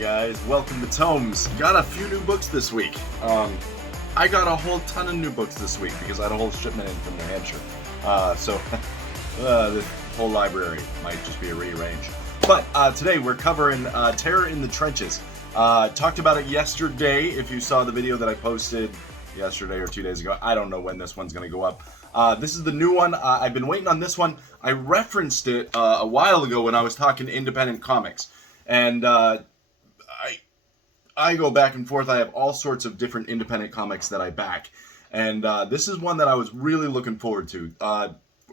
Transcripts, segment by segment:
guys, welcome to Tomes. Got a few new books this week. I got a whole ton of new books this week because I had a whole shipment in from New Hampshire. So the whole library might just be a rearrange. But today we're covering Terror in the Trenches. Talked about it yesterday. If you saw the video that I posted yesterday or 2 days ago, I don't know when this one's going to go up. This is the new one. I've been waiting on this one. I referenced it a while ago when I was talking independent comics. And I go back and forth. I have all sorts of different independent comics that I back. And this is one that I was really looking forward to.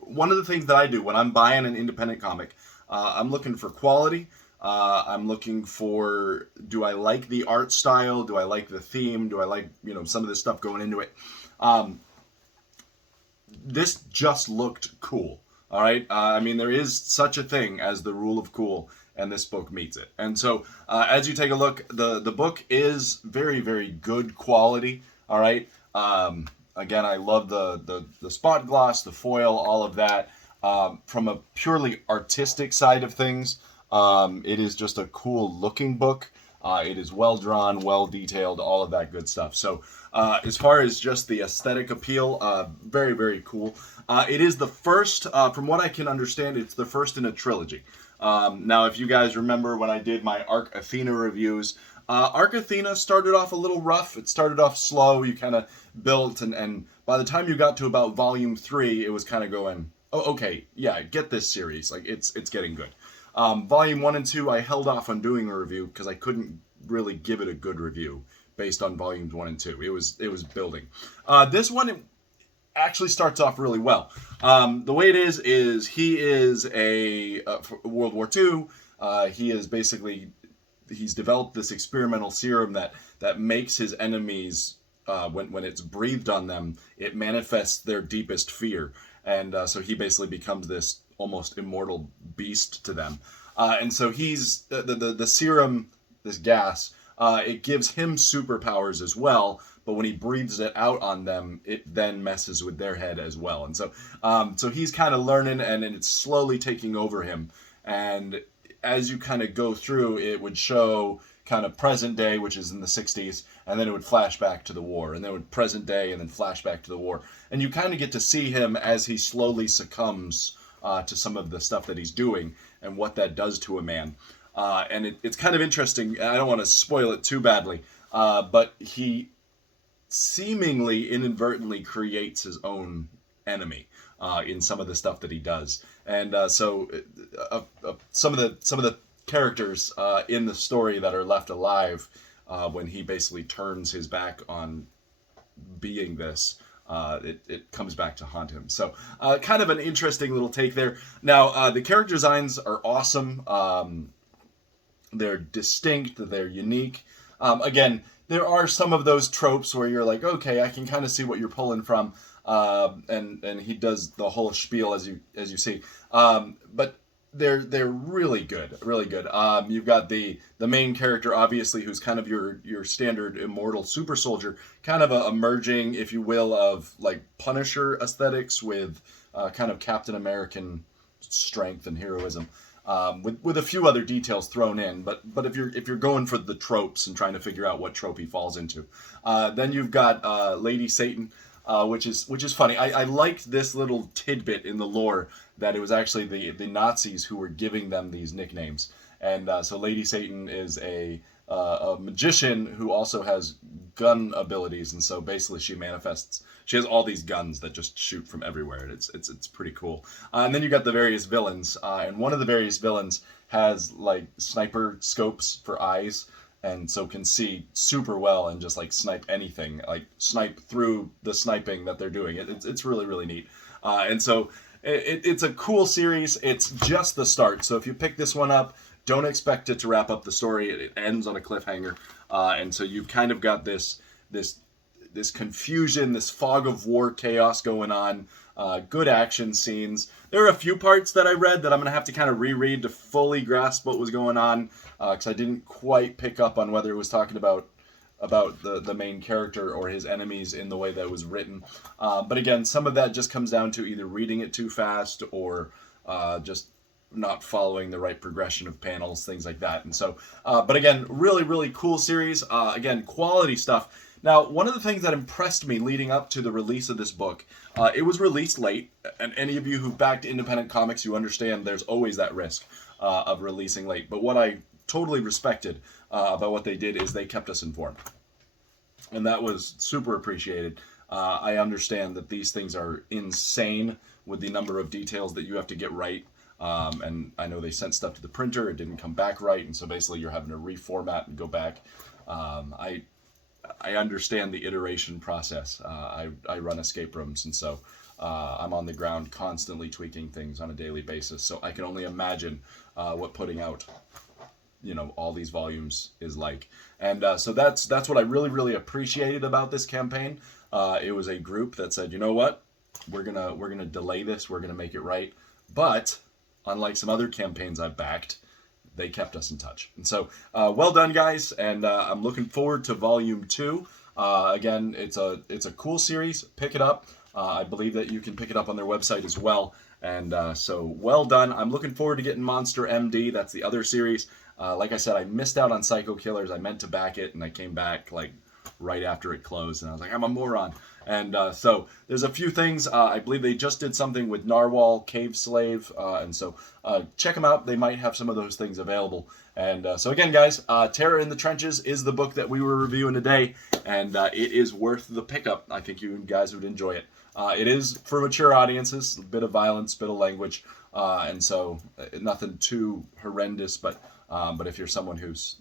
One of the things that I do when I'm buying an independent comic, I'm looking for quality. I'm looking for, do I like the art style? Do I like the theme? Do I like, some of this stuff going into it? This just looked cool. All right. There is such a thing as the rule of cool, and this book meets it. And so, as you take a look, the book is very, very good quality. All right. Again, I love the spot gloss, the foil, all of that. From a purely artistic side of things, it is just a cool looking book. It is well drawn, well detailed, all of that good stuff. So, as far as just the aesthetic appeal, very, very cool. It is the first, from what I can understand, it's the first in a trilogy. Now, if you guys remember when I did my Arc Athena reviews, Arc Athena started off a little rough. It started off slow. You kind of built, and by the time you got to about volume 3, it was kind of going, oh, okay, yeah, get this series. Like, it's getting good. Volume 1 and 2, I held off on doing a review because I couldn't really give it a good review based on volumes 1 and 2. It was building. This one, it actually starts off really well. The way it is he is a World War II. He is basically, he's developed this experimental serum that makes his enemies, when it's breathed on them, it manifests their deepest fear. And so he basically becomes this almost immortal beast to them. And so he's, the serum, this gas, it gives him superpowers as well, but when he breathes it out on them, it then messes with their head as well. And so so he's kind of learning, and it's slowly taking over him. And as you kind of go through, it would show kind of present day, which is in the 60s, and then it would flash back to the war, and then it would present day, and then flash back to the war. And you kind of get to see him as he slowly succumbs to some of the stuff that he's doing and what that does to a man. And it's kind of interesting. I don't want to spoil it too badly, but he seemingly inadvertently creates his own enemy in some of the stuff that he does. And so some of the characters in the story that are left alive when he basically turns his back on being this, it comes back to haunt him. So kind of an interesting little take there. Now, the character designs are awesome. They're distinct. They're unique. Again, there are some of those tropes where you're like, okay, I can kind of see what you're pulling from. And he does the whole spiel as you see. But they're really good, really good. You've got the main character, obviously, who's kind of your standard immortal super soldier, kind of a merging, if you will, of like Punisher aesthetics with kind of Captain American strength and heroism. With a few other details thrown in, but if you're going for the tropes and trying to figure out what trope he falls into, then you've got Lady Satan, which is funny. I liked this little tidbit in the lore that it was actually the Nazis who were giving them these nicknames, and so Lady Satan is a magician who also has gun abilities, and so basically she has all these guns that just shoot from everywhere. It's pretty cool. And then you got the various villains, and one of the various villains has like sniper scopes for eyes, and so can see super well and just like snipe anything, like snipe through the sniping that they're doing. It's really, really neat. And so it's a cool series. It's just the start. So if you pick this one up, don't expect it to wrap up the story. It ends on a cliffhanger. And so you've kind of got this confusion, this fog of war chaos going on. Good action scenes. There are a few parts that I read that I'm going to have to kind of reread to fully grasp what was going on, because I didn't quite pick up on whether it was talking about the main character or his enemies in the way that it was written. But again, some of that just comes down to either reading it too fast or just not following the right progression of panels, things like that. And so, but again, really, really cool series. Again, quality stuff. Now, one of the things that impressed me leading up to the release of this book, it was released late, and any of you who backed independent comics, you understand there's always that risk of releasing late. But what I totally respected about what they did is they kept us informed. And that was super appreciated. I understand that these things are insane with the number of details that you have to get right. And I know they sent stuff to the printer, it didn't come back right, and so basically you're having to reformat and go back. I understand the iteration process. I run escape rooms, and so I'm on the ground constantly tweaking things on a daily basis. So I can only imagine what putting out, all these volumes is like. And so that's what I really, really appreciated about this campaign. It was a group that said, you know what, we're gonna delay this, we're gonna make it right. But unlike some other campaigns I've backed, they kept us in touch. And so, well done, guys, and I'm looking forward to Volume 2. Again, it's a cool series. Pick it up. I believe that you can pick it up on their website as well. And so, well done. I'm looking forward to getting Monster MD. That's the other series. Like I said, I missed out on Psycho Killers. I meant to back it, and I came back right after it closed, and I was like, I'm a moron. And so there's a few things. I believe they just did something with Narwhal Cave Slave, and so check them out. They might have some of those things available. And so again, guys, Terror in the Trenches is the book that we were reviewing today, and it is worth the pickup. I think you guys would enjoy it. It is for mature audiences, a bit of violence, a bit of language, and so nothing too horrendous, but if you're someone who's,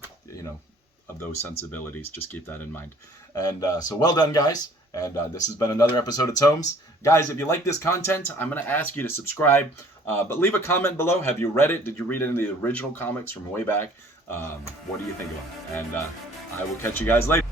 of those sensibilities, just keep that in mind. And so well done, guys. And this has been another episode of Tomes. Guys, if you like this content, I'm going to ask you to subscribe. But leave a comment below. Have you read it? Did you read any of the original comics from way back? What do you think of them? And I will catch you guys later.